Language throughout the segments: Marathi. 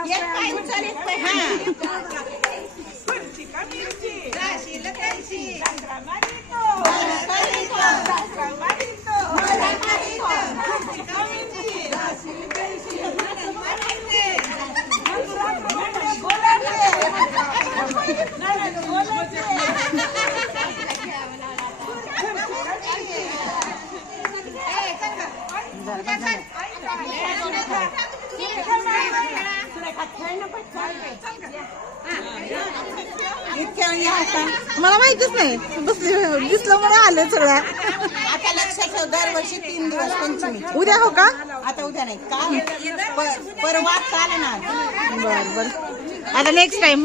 इतक्या वेळी आता मला माहितीच नाही. बसली दिसलं म्हणून आलं सगळं आता लक्षात ठेव दरवर्षी तीन दिवस पंचमी. उद्या हो का? आता उद्या नाही. काल प- परवा काल ना. बर बर. आता next time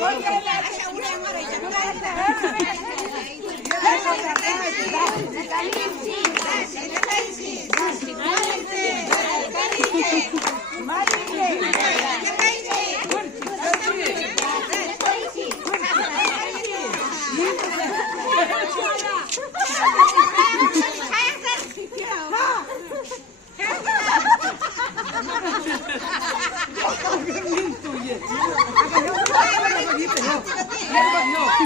Hayatım! Hayatım!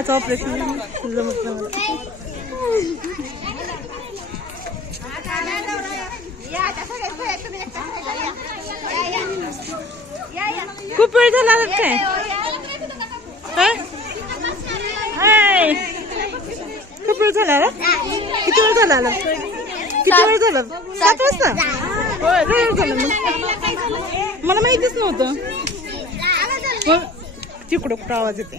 पायाचं operation खूप वेळ झाला काय? खूप वेळ झाला किती वेळ झाला किती वेळ झाला? सात वाजता? वेळ झाला मला माहितीच नव्हतं. तिकडं कुठं आवाज येते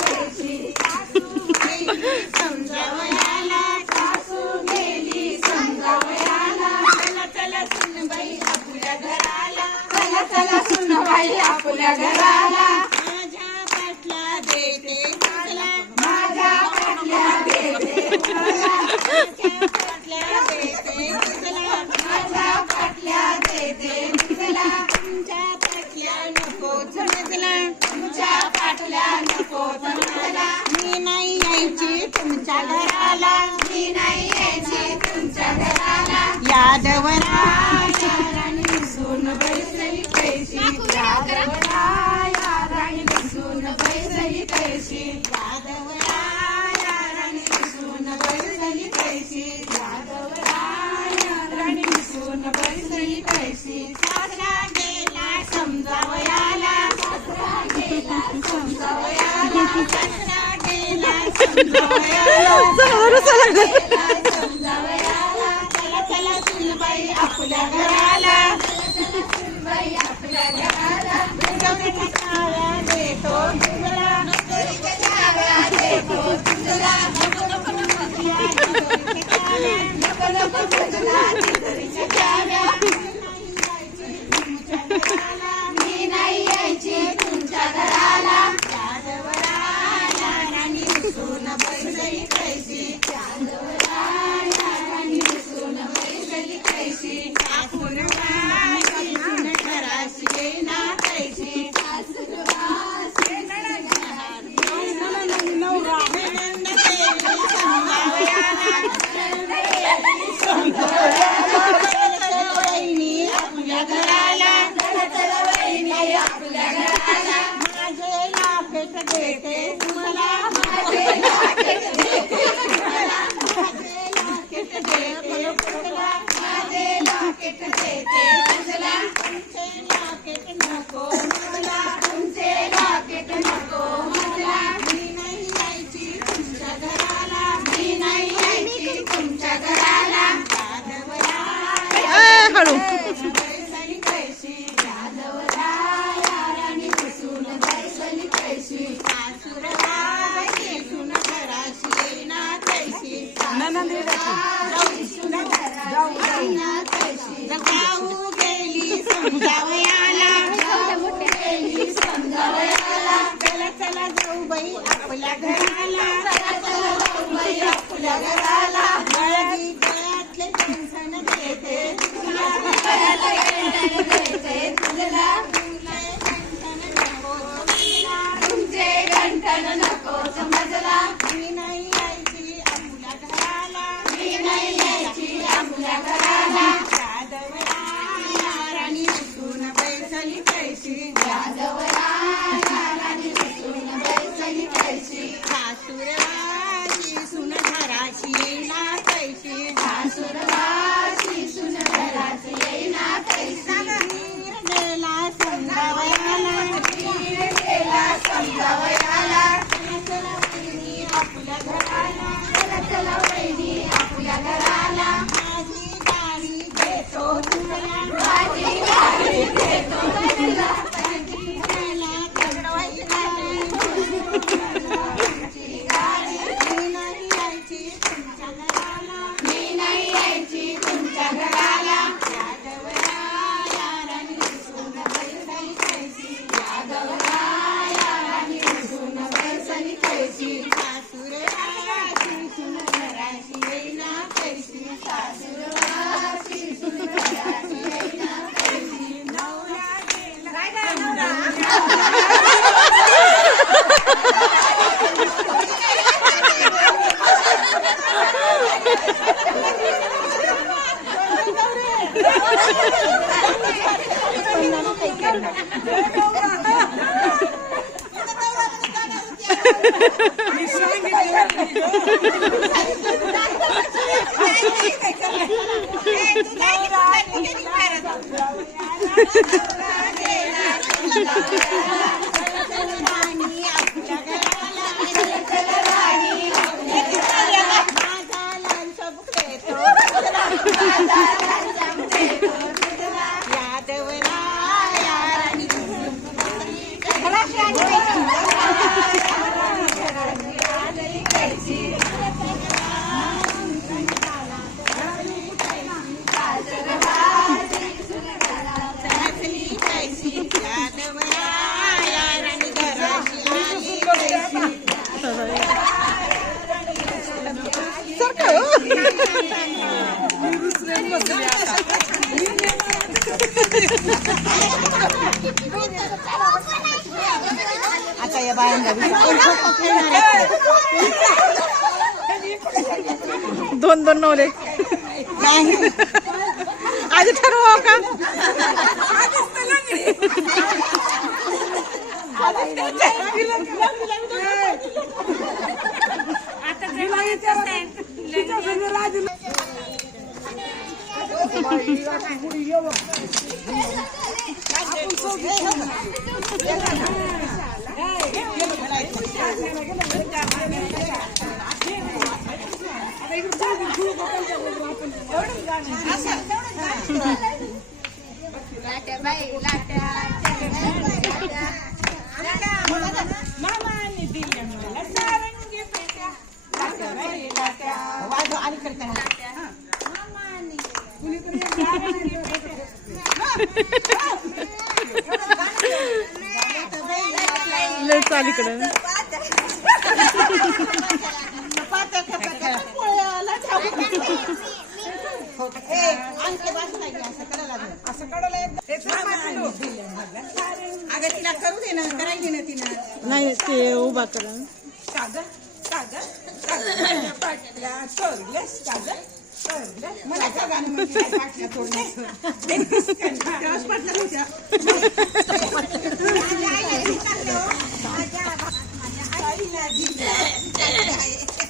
नकोच मजला तुमच्या पाठल्या नकोच मजला मी नाही यायची तुमच्या घराला. मी नाही यायची तुमच्या घराला. यादवरा राणी दिसून बैसली पैशी यादवरा या राणी बैसली पैशी चला चला चला आपल्या घरा समजावयाला समजावयाला चला चला जाऊ बाई आपल्या घराला चला चला जाऊ बाई आपल्या घराला हळदी गळ्यातले टेन्शन घेते तुला तुमचे कंठन नको समजला. मी सांगितलं या बायांना दोन दोन नवले. नाही. आधी ठरवा का? मामाने दिल्या मला सारंगी पेट्या लाट्या बाई लाट्या वाजव आणि अगं तिला करू दे ना करायची ना तिनं नाही ते उभा करा. साधं साधं साधं पाटल्या चोरल्या साधं मला का गाणं lagi lagi.